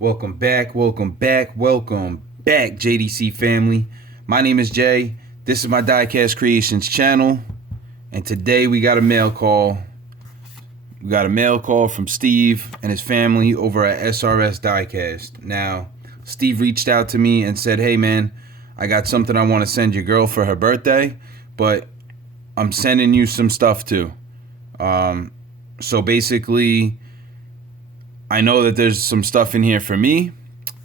Welcome back, welcome back, welcome back, JDC family. My name is Jay. This is my Diecast Creations channel. And today we got a mail call. We got a mail call from Steve and his family over at SRS Diecast. Now, Steve reached out to me and said, hey man, I got something I want to send your girl for her birthday, but I'm sending you some stuff too. So basically, I know that there's some stuff in here for me,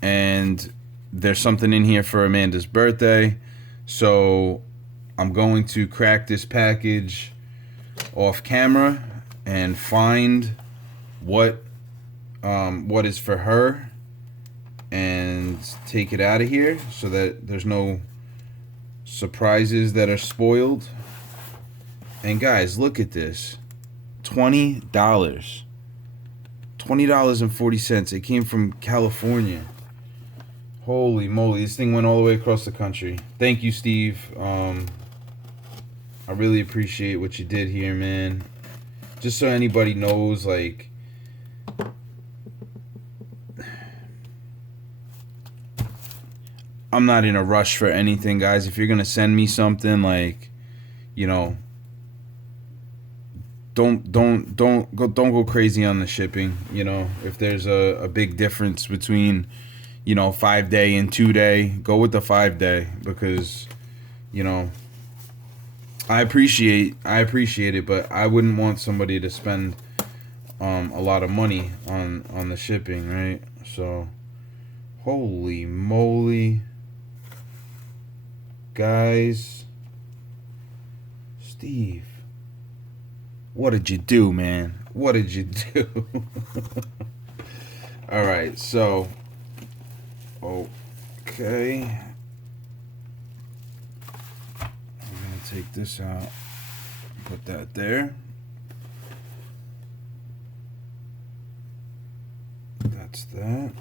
and there's something in here for Amanda's birthday. So I'm going to crack this package off camera and find what is for her and take it out of here so that there's no surprises that are spoiled. And guys, look at this. $20. $20.40. It came from California. Holy moly, this thing went all the way across the country. Thank you, Steve. I really appreciate what you did here, man. Just so anybody knows, like, I'm not in a rush for anything, guys. If you're gonna send me something, like, you know, don't go crazy on the shipping. You know, if there's a big difference between, you know, 5-day and 2-day, go with the 5-day, because, you know, I appreciate it, but I wouldn't want somebody to spend a lot of money on the shipping, right? So, holy moly, guys, Steve, what did you do, man? What did you do? All right, so, okay. Take this out, put that there. That's that.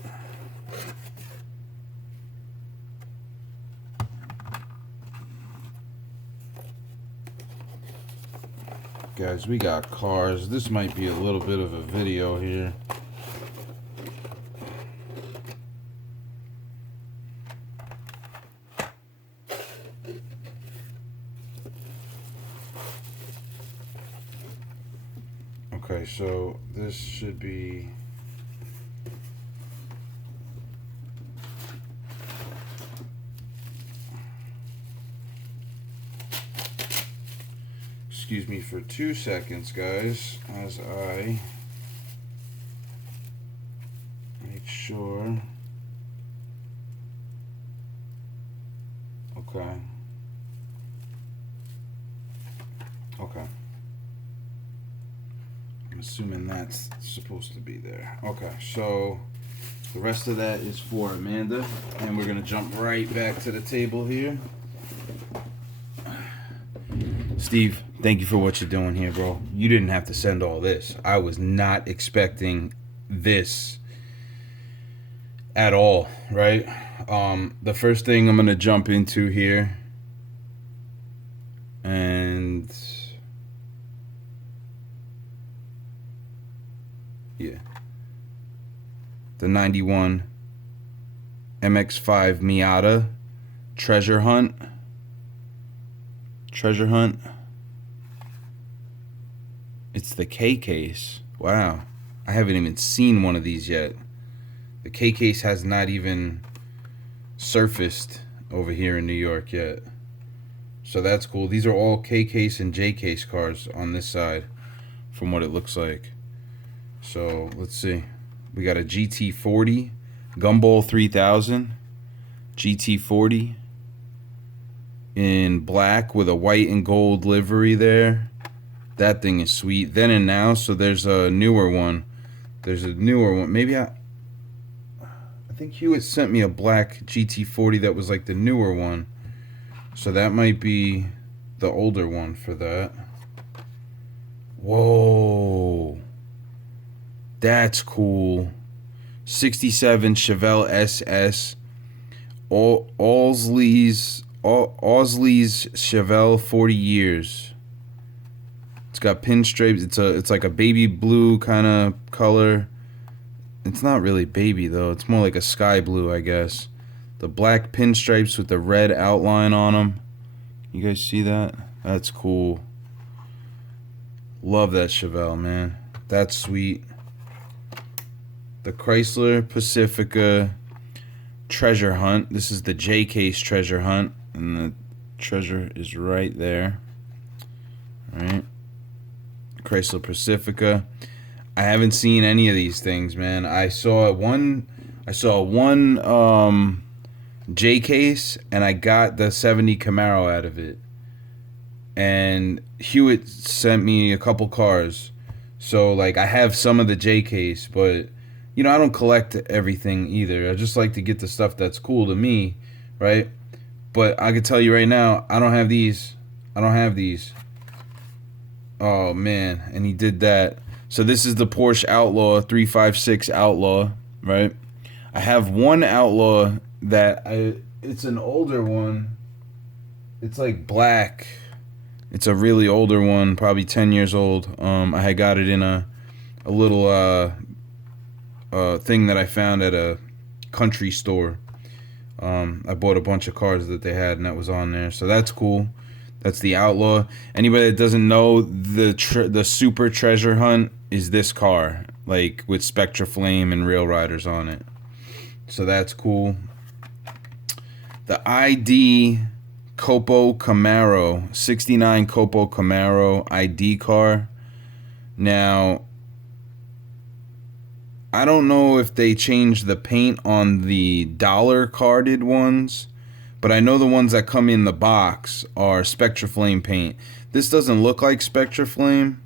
Guys, we got cars. This might be a little bit of a video here. Okay, so this should be excuse me for 2 seconds, guys, as I make sure. Okay. Assuming that's supposed to be there. Okay, so the rest of that is for Amanda, and we're gonna jump right back to the table here. Steve, thank you for what you're doing here, bro. You didn't have to send all this. I was not expecting this at all, right? The first thing I'm gonna jump into here, and yeah, the 91 MX-5 Miata Treasure Hunt. It's the K case. Wow, I haven't even seen one of these yet. The K case has not even surfaced over here in New York yet, so that's cool. These are all K case and J case cars on this side, from what it looks like. So let's see. We got a GT40 Gumball 3000 GT40 in black with a white and gold livery there. That thing is sweet. Then and now. So there's a newer one. Maybe I think Hewitt sent me a black GT40 that was like the newer one. So that might be the older one for that. Whoa. That's cool. 67 Chevelle SS. Ausley's Chevelle 40 years. It's got pinstripes. It's like a baby blue kind of color. It's not really baby though. It's more like a sky blue, I guess. The black pinstripes with the red outline on them. You guys see that? That's cool. Love that Chevelle, man. That's sweet. The Chrysler Pacifica Treasure Hunt. This is the J-Case Hunt, and the treasure is right there. All right. Chrysler Pacifica. I haven't seen any of these things, man. I saw one J-Case, and I got the 70 Camaro out of it. And Hewitt sent me a couple cars. So, like, I have some of the J-Case, but, you know, I don't collect everything either. I just like to get the stuff that's cool to me, right? But I can tell you right now, I don't have these. I don't have these. Oh, man. And he did that. So this is the Porsche Outlaw, 356 Outlaw, right? I have one Outlaw that it's an older one. It's like black. It's a really older one, probably 10 years old. I had got it in a little thing that I found at a country store. I bought a bunch of cars that they had, and that was on there. So that's cool. That's the Outlaw. Anybody that doesn't know, the Super Treasure Hunt is this car, like with Spectra Flame and Rail Riders on it. So that's cool. The ID Copo Camaro, 69 Copo Camaro ID car. Now, I don't know if they changed the paint on the dollar carded ones, but I know the ones that come in the box are Spectra Flame paint. This doesn't look like Spectra Flame,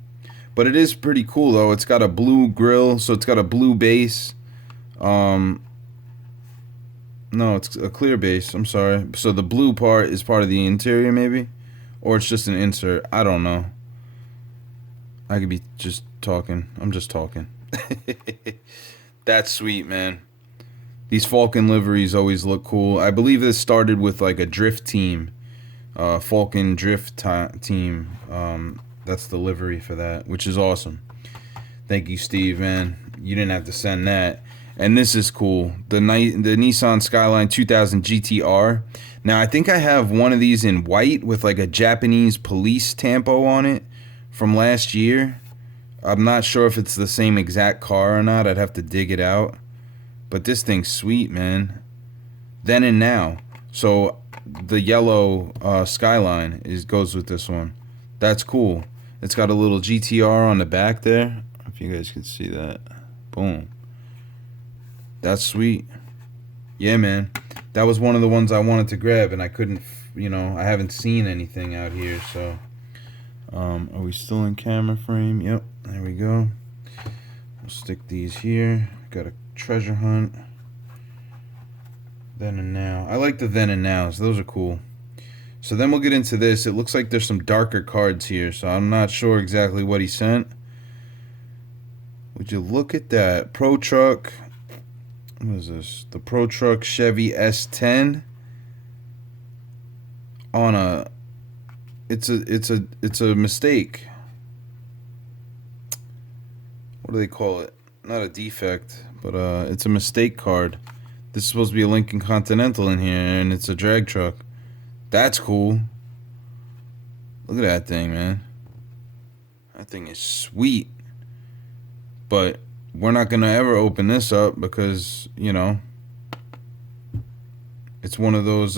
but it is pretty cool though. It's got a blue grill, so it's got a blue base. No, it's a clear base. I'm sorry. So the blue part is part of the interior, maybe? Or it's just an insert. I don't know. I could be just talking. I'm just talking. That's sweet, man. These Falcon liveries always look cool. I believe this started with like a drift team. Falcon drift team. That's the livery for that, which is awesome. Thank you, Steve, man. You didn't have to send that. And this is cool. The Nissan Skyline 2000 GTR. Now, I think I have one of these in white with like a Japanese police tampo on it from last year. I'm not sure if it's the same exact car or not. I'd have to dig it out. But this thing's sweet, man. Then and now. So the yellow Skyline goes with this one. That's cool. It's got a little GTR on the back there. If you guys can see that. Boom. That's sweet. Yeah, man. That was one of the ones I wanted to grab, and I couldn't, you know, I haven't seen anything out here, so. Are we still in camera frame? Yep, there we go. We'll stick these here. Got a treasure hunt. Then and now. I like the then and nows. Those are cool. So then we'll get into this. It looks like there's some darker cards here, so I'm not sure exactly what he sent. Would you look at that? Pro Truck. What is this? The Pro Truck Chevy S10 on a it's a mistake. What do they call it? Not a defect, but it's a mistake card. This is supposed to be a Lincoln Continental in here, and it's a drag truck. That's cool. Look at that thing, man. That thing is sweet. But we're not gonna ever open this up because, you know, it's one of those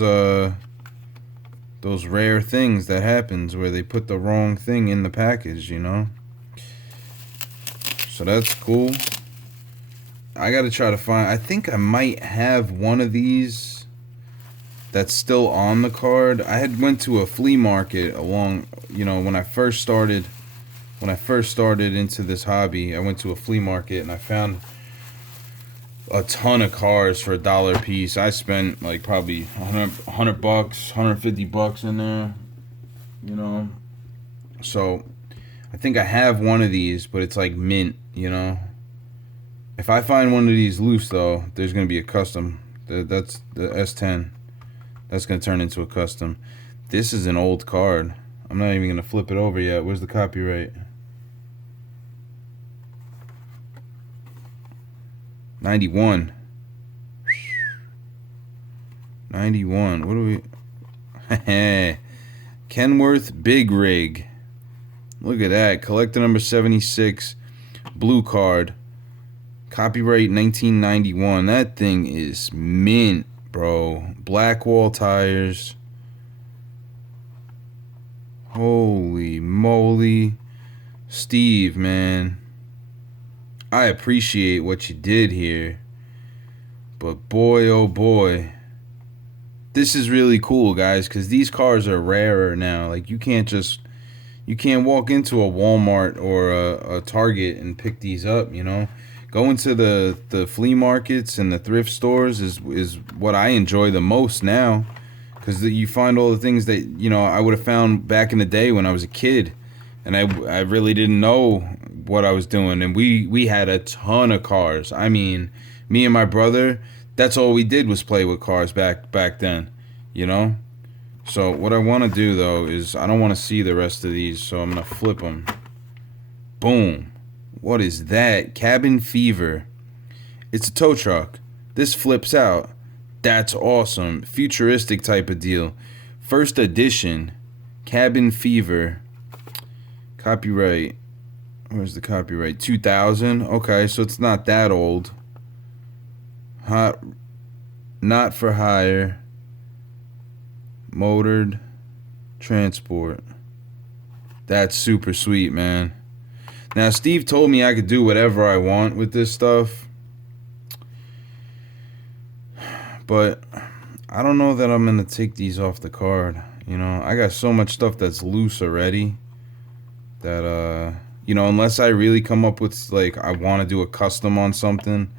rare things that happens where they put the wrong thing in the package, you know. So that's cool. I gotta try to find. I think I might have one of these that's still on the card. I had went to a flea market along, you know, when I first started into this hobby. I went to a flea market and I found a ton of cars for $1 a piece. I spent like probably $100 bucks, $150 in there, you know. So I think I have one of these, but it's like mint, you know. If I find one of these loose though, there's gonna be a custom. That's the S10. That's gonna turn into a custom. This is an old card. I'm not even gonna flip it over yet. Where's the copyright? 91. 91. What do we... Kenworth Big Rig. Look at that. Collector number 76. Blue card. Copyright 1991. That thing is mint, bro. Black wall tires. Holy moly. Steve, man. I appreciate what you did here. But boy, oh boy. This is really cool, guys, because these cars are rarer now. Like, you can't walk into a Walmart or a Target and pick these up, you know? Going to the flea markets and the thrift stores is what I enjoy the most now, because you find all the things that, you know, I would have found back in the day when I was a kid, and I really didn't know what I was doing. And we had a ton of cars. I mean, me and my brother, that's all we did was play with cars back then, you know? So what I want to do, though, is I don't want to see the rest of these, so I'm going to flip them. Boom. What is that? Cabin Fever. It's a tow truck. This flips out. That's awesome. Futuristic type of deal. First edition. Cabin Fever. Copyright. Where's the copyright? 2000. Okay, so it's not that old. Hot. Not for hire. Motored. Transport. That's super sweet, man. Now, Steve told me I could do whatever I want with this stuff. But I don't know that I'm going to take these off the card. You know, I got so much stuff that's loose already that, you know, unless I really come up with, like, I want to do a custom on something,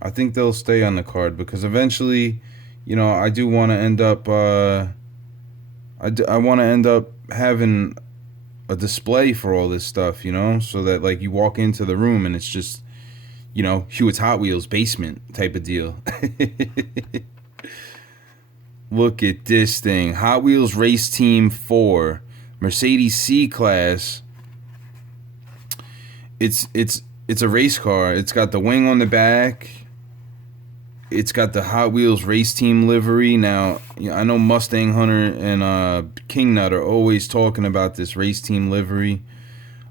I think they'll stay on the card. Because eventually, you know, I do want to end up, I want to end up having a display for all this stuff, you know, so that, like, you walk into the room and it's just, you know, Hewitt's Hot Wheels basement type of deal. Look at this thing. Hot Wheels Race Team 4. Mercedes C-Class. It's a race car. It's got the wing on the back. It's got the Hot Wheels Race Team livery. Now, I know Mustang Hunter and King Nut are always talking about this Race Team livery.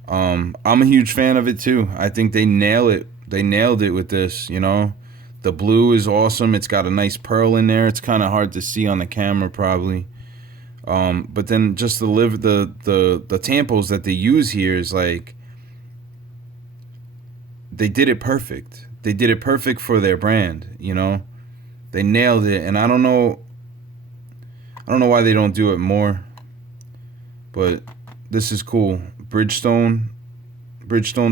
I'm a huge fan of it too. I think they nail it. They nailed it with this, you know. The blue is awesome. It's got a nice pearl in there. It's kind of hard to see on the camera probably. But then just the tampos that they use here is like, they did it perfect. They did it perfect for their brand, you know. They nailed it, and I don't know why they don't do it more. But this is cool. Bridgestone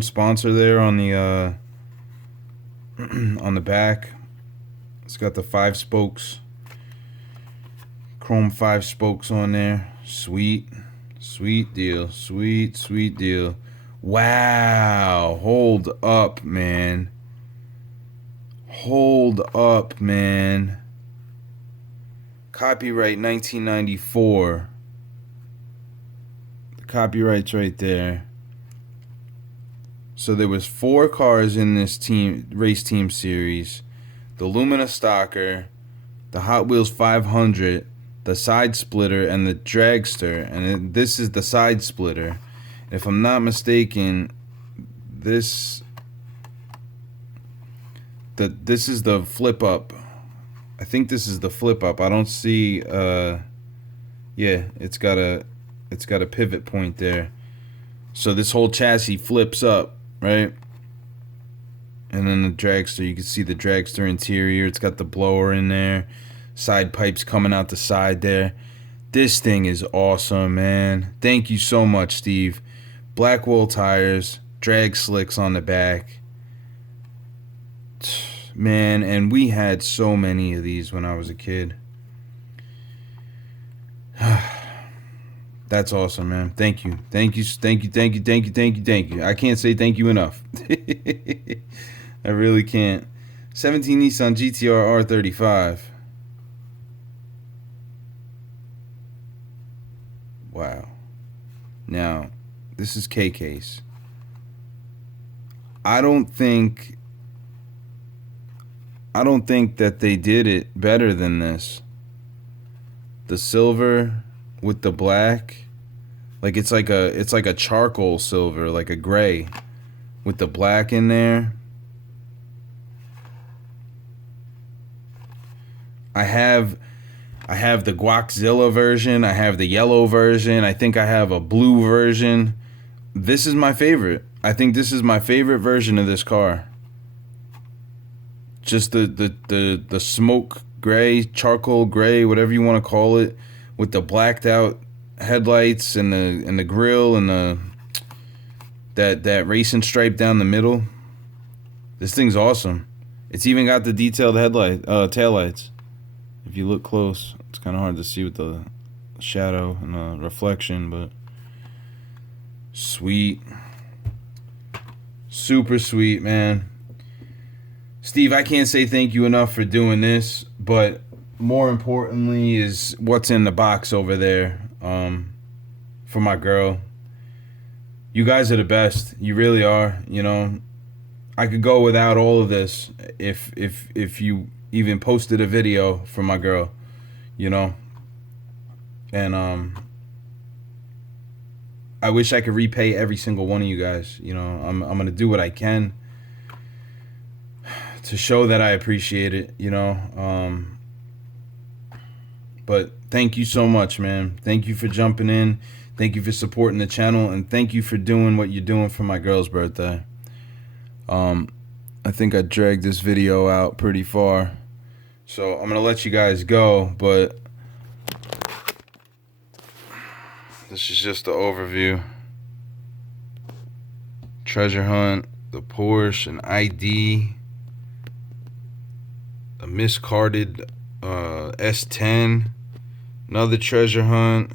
sponsor there on the on the back. It's got the 5 spokes. Chrome 5 spokes on there. Sweet deal. Sweet deal. Wow. Hold up, man. Hold up, man. Copyright 1994. The copyright's right there. So there was 4 cars in this race team series. The Lumina Stalker, the Hot Wheels 500, the Side Splitter, and the Dragster. And this is the Side Splitter. If I'm not mistaken, this is the flip up. I think this is the flip up. I don't see yeah, it's got a pivot point there. So this whole chassis flips up, right? And then the dragster, you can see the dragster interior. It's got the blower in there. Side pipes coming out the side there. This thing is awesome, man. Thank you so much, Steve. Black wool tires, drag slicks on the back. Man, and we had so many of these when I was a kid. That's awesome, man. Thank you. Thank you. I can't say thank you enough. I really can't. 17 Nissan GTR R35. Wow. Now, this is K-Case. I don't think I don't think that they did it better than this. The silver with the black, like it's like a charcoal silver, like a gray with the black in there. I have the Guaczilla version. I have the yellow version. I think I have a blue version. This is my favorite. I think this is my favorite version of this car. Just the smoke gray, charcoal gray, whatever you want to call it, with the blacked out headlights and the grill and that racing stripe down the middle. This thing's awesome. It's even got the detailed taillights. If you look close, it's kind of hard to see with the shadow and the reflection, but sweet. Super sweet, man. Steve, I can't say thank you enough for doing this, but more importantly is what's in the box over there for my girl. You guys are the best. You really are. You know, I could go without all of this if you even posted a video for my girl, you know. And I wish I could repay every single one of you guys. You know, I'm gonna do what I can to show that I appreciate it, you know. But thank you so much, man. Thank you for jumping in. Thank you for supporting the channel, and thank you for doing what you're doing for my girl's birthday. I think I dragged this video out pretty far, so I'm gonna let you guys go, but this is just the overview. Treasure hunt, the Porsche, an ID, a miscarded S10, another treasure hunt.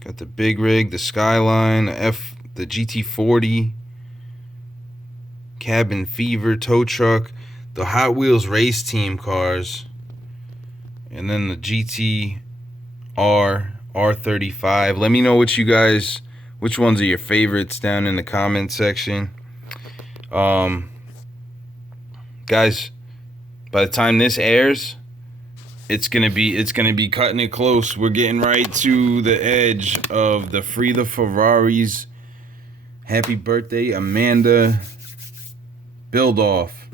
Got the big rig, the Skyline, the GT40, Cabin Fever, tow truck, the Hot Wheels race team cars, and then the GT R35. Let me know which ones are your favorites down in the comment section. Guys, by the time this airs, it's gonna be cutting it close. We're getting right to the edge of the Free the Ferraris. Happy birthday, Amanda. Build off.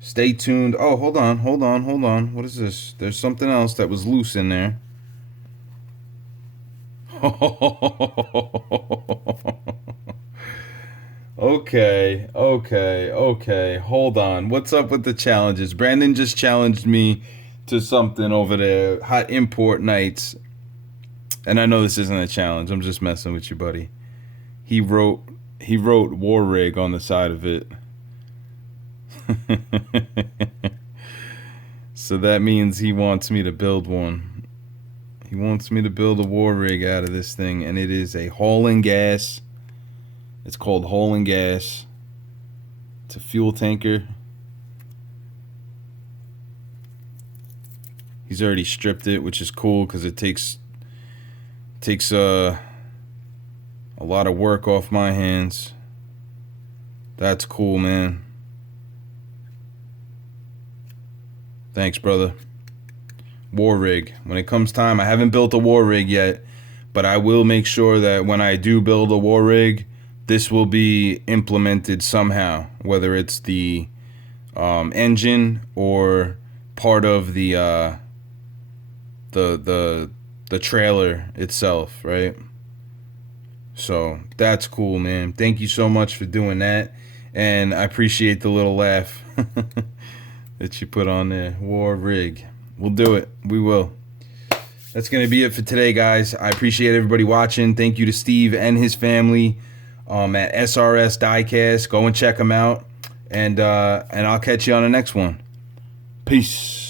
Stay tuned. Oh, hold on. What is this? There's something else that was loose in there. Okay. Hold on. What's up with the challenges? Brandon just challenged me to something over there. Hot import nights. And I know this isn't a challenge. I'm just messing with you, buddy. He wrote War Rig on the side of it. So that means he wants me to build one. He wants me to build a war rig out of this thing, and it is a hauling gas. It's called hauling gas. It's a fuel tanker. He's already stripped it, which is cool because it takes a lot of work off my hands. That's cool, man. Thanks, brother. War rig. When it comes time, I haven't built a war rig yet, but I will make sure that when I do build a war rig, this will be implemented somehow, whether it's the engine or part of the trailer itself, right? So that's cool, man. Thank you so much for doing that, and I appreciate the little laugh that you put on there. War rig. We'll do it. We will. That's going to be it for today, guys. I appreciate everybody watching. Thank you to Steve and his family at SRS Diecast. Go and check them out. And I'll catch you on the next one. Peace.